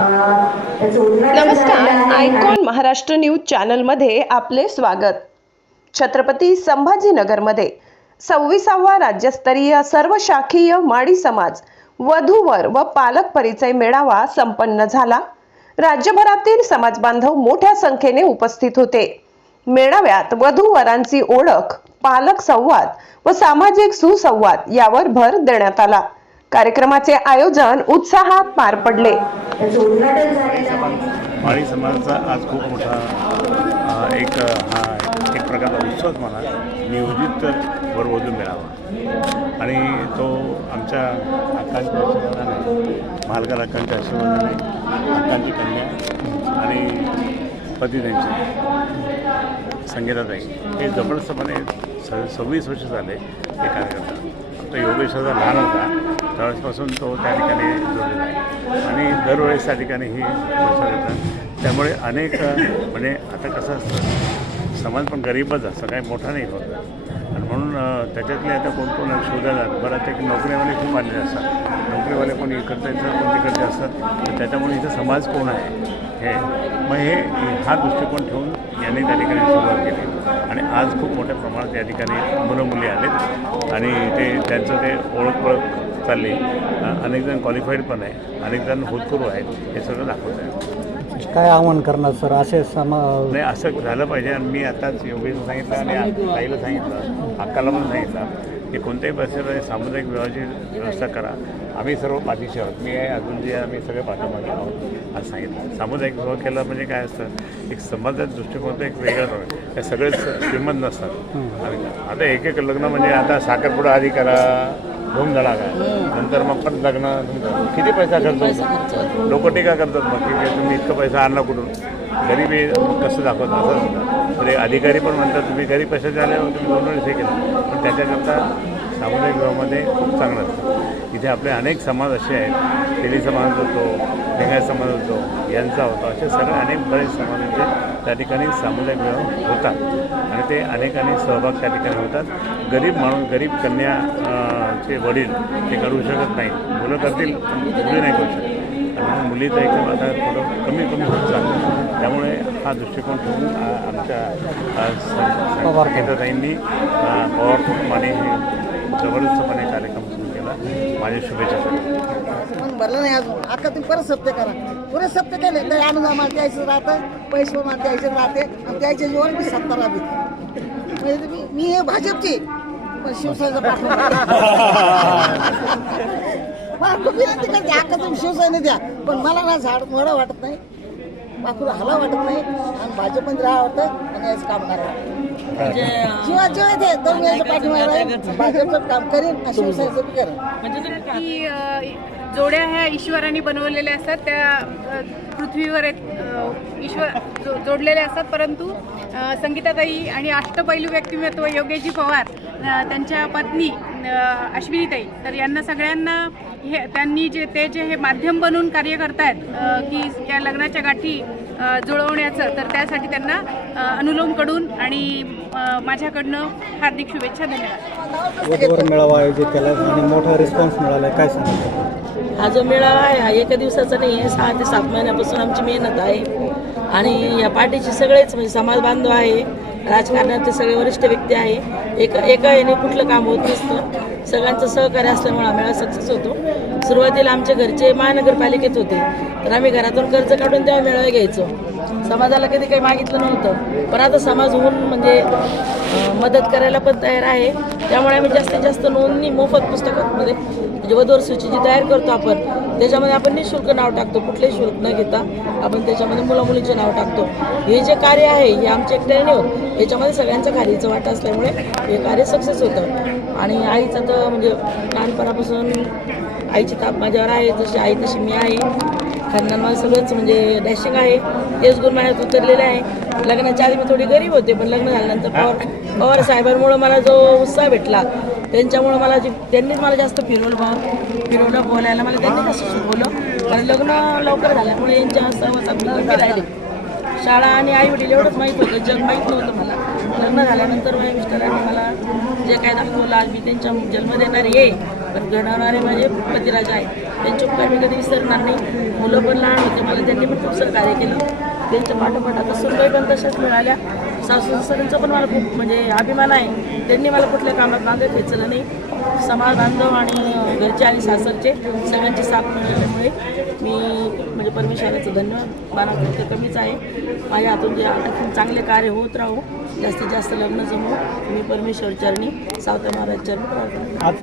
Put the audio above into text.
नमस्कार, icon Maharashtra news चॅनलमध्ये आपले स्वागत. छत्रपती संभाजीनगरमध्ये 26वा राज्यस्तरीय सर्व शाखीय माडी समाज वधूवर व पालक परिचय मेळावा संपन्न झाला. राज्यभरातील समाज बांधव मोठ्या संख्येने उपस्थित होते. मेळाव्यात वधूवरांची ओळख, पालक संवाद व सामाजिक सुसंवाद यावर भर देण्यात आला. कार्यक्रमाचे आयोजन उत्साहात पार पडले. माळी समाजाचा आज खूप मोठा एक प्रकारचा उत्सव म्हणा नियोजित वरवधू मेळावा आणि तो आमच्या अक्कांच्या आशीर्वादाने, महालकर अक्कांच्या आशीर्वादाने, अक्कांची कन्या आणि पती त्यांचे संगीताताई हे जबरदस्तपणे 26 वर्ष झाले हे कार्य करतात. तो योगेश्वरचा लहान होता त्यावेळेसपासून तो त्या ठिकाणी जोडलेला आहे आणि दरवेळेस त्या ठिकाणी ही व्यवसाय करतात. त्यामुळे अनेक म्हणजे आता कसं असतं, समाज पण गरीबच असतं, काही मोठा नाही होत आणि म्हणून त्याच्यातले आता कोण कोण शोधायला बरं ते नोकरीवाले खूप आलेले असतात. नोकरीवाले कोण इकडचं येतात, कोण तिकडचे असतात. तर त्याच्यामुळे इथं समाज कोण आहे हे मग हा दृष्टिकोन ठेवून यांनी त्या ठिकाणी सुरुवात केली आणि आज खूप मोठ्या प्रमाणात या ठिकाणी मुलं मुली आलेत आणि त्यांचं ते ओळख चालली. अनेक जण क्वालिफाईड पण आहे, अनेक जण भूतपूर्व आहेत, हे सगळं दाखवत आहे. काय आव्हान करणार सर असे नाही असं झालं पाहिजे. आणि मी आताच योगेशला सांगितलं आणि ताईला सांगितलं, अक्काला पण सांगितलं की कोणत्याही परिस्थितीमध्ये सामुदायिक विवाहाची व्यवस्था करा. आम्ही सर्व पाठीशी आहोत. मी आहे, अजून जे आम्ही सगळे पाठीमागे आहोत असं सांगितलं. सामुदायिक विवाह केला म्हणजे काय असतं, एक समाजाचा दृष्टिकोन एक वेगळा होतं. हे सगळेच श्रीमंत नसतात. आता एक लग्न म्हणजे आता साखरपुडा आधी करा, धूमधडा काय, नंतर मग पण लग्न किती पैसा खर्च होतो. लोक टीका करतात मग की तुम्ही इतकं पैसा आणला कुठून, गरीबी कसं दाखवत असं. म्हणजे अधिकारी पण म्हणतात तुम्ही गरीब पैशाचे आल्यावर तुम्ही 2 वेळेस हे केलं. पण त्याच्याकरता सामुदायिक विवाहामध्ये खूप चांगलं असतं. इथे आपले अनेक समाज असे आहेत, तेली समाज होतो, लिंगायत समाज होतो, यांचा होतो, असे सगळे अनेक बरेच समाजाचे त्या ठिकाणी सामुदायिक विवाह होतात आणि ते अनेकांनी सहभाग त्या ठिकाणी होतात. गरीब माणूस, गरीब कन्या चे वडील ते करू शकत नाही, मुलं करतील, मुली नाही करू शकत आणि मुलीचं एकदम आता थोडं कमी होत चालतं. त्यामुळे हा दृष्टिकोन ठेवून आमच्या संगीताताईंनी पवार जबरदस्तपणे कार्यक्रम सुरू केला. माझ्या शुभेच्छा. भरलं नाही अजून, आता तुम्ही परत सप्ते करा. पुरे सप्ते केले तर आणून आम्हाला द्यायचं राहतं, पैसे मला द्यायचे राहते आणि द्यायच्या जीवन मी 70 म्हणजे मी हे भाजपची पण शिवसेनेचा पाठिंबा खूप विनंती करते. आता तुम्ही शिवसेने द्या, पण मला ना झाड मोडं वाटत नाही, पाखरू हला वाटत नाही आणि भाजपमध्ये राहा वाटतं आणि याचं काम करा. शिवाजी येते तर मी याच्या पाठिंबा भाजपचं काम करेन आणि शिवसेनेचं बी करेन. म्हणजे जोड्या ह्या ईश्वराने बनवलेल्या असतात, त्या पृथ्वीवर ईश्वर जोडलेल्या असतात. परंतु संगीताताई आणि अष्टपैलू व्यक्तिमत्व योगेशजी पवार, त्यांच्या पत्नी अश्विनीताई, तर यांना सगळ्यांना त्यांनी जे हे माध्यम बनवून कार्य करतायत की या लग्नाच्या गाठी जुळवण्याचं, तर त्यासाठी त्यांना अनुलोमकडून आणि माझ्याकडनं हार्दिक शुभेच्छा. धन्यवाद. वधूवर मेळावा आयोजित केला आणि मोठा रिस्पॉन्स मिळाला, काय सांगतो? हा जो मेळावा आहे हा एका दिवसाचा नाही आहे, 6 ते 7 महिन्यापासून आमची मेहनत आहे आणि या पार्टीचे सगळेच म्हणजे समाज बांधव आहे, राजकारणातले सगळे वरिष्ठ व्यक्ती आहे. एका याने कुठलं काम होत नसतं, सगळ्यांचं सहकार्य असल्यामुळे हा मेळावा सक्सेस होतो. सुरुवातीला आमच्या घरचे महानगरपालिकेत होते, तर आम्ही घरातून कर्ज काढून तेव्हा मेळावे घ्यायचो. समाजाला कधी काही मागितलं नव्हतं, पण आता समाज होऊन म्हणजे मदत करायला पण तयार आहे. त्यामुळे आम्ही जास्तीत जास्त नोंदणी मोफत पुस्तकामध्ये म्हणजे वधूवर सूची जी तयार करतो आपण, त्याच्यामध्ये आपण निःशुल्क नाव टाकतो, कुठलेही शुल्क न घेता आपण त्याच्यामध्ये मुलामुलींचे नाव टाकतो. हे जे कार्य आहे हे आमच्या एकट्याने होत, याच्यामध्ये सगळ्यांचा खालीचा वाटा असल्यामुळे हे कार्य सक्सेस होतं. आणि आईचं तर म्हणजे लहानपणापासून आईची ताप माझ्यावर आहे, जशी आई तशी मी आहे. खानदान सगळंच म्हणजे डॅशिंग आहे, तेच गुण माझ्यात उतरलेले आहे. लग्नाच्या आधी मी थोडी गरीब होते, पण लग्न झाल्यानंतर पवार साहेबांमुळं मला जो उत्साह भेटला, त्यांच्यामुळं त्यांनीच मला जास्त फिरवलं बोलायला मला त्यांनी जास्त शिकवलं. कारण लग्न लवकर झाल्यामुळे यांच्या सहवासात मी राहिले. शाळा आणि आई वडील एवढंच माहीत होतं, जग माहीत नव्हतं मला. लग्न झाल्यानंतर माझ्या मिस्टरांनी मला जे काय दाखवलं, आज मी त्यांच्या जन्म देणारी आहे पण घडवणारे माझे पतिराजा आहेत, त्यांचे उपकार मी कधी विसरणार नाही. मुलं पण लहान होते, मला त्यांनी पण खूप सहकार्य केलं. त्यांच्या पाठोपाठ आता सुनबाई पण तशाच मिळाल्या. सासू सासऱ्यांचा पण मला खूप म्हणजे अभिमान आहे, त्यांनी मला कुठल्या कामात मागं खेचलं नाही. समाज बांधव आणि घरचे आणि सासरचे सगळ्यांची साथ मिळाल्यामुळे मी म्हणजे परमेश्वराचं धन्यवाद माना करते कमीच आहे. माझ्या हातून जे आणखी चांगले कार्य होत राहू, जास्तीत जास्त लग्न जमवू, मी परमेश्वर चरणी सावता महाराज चरणी प्रार्थना करते. आज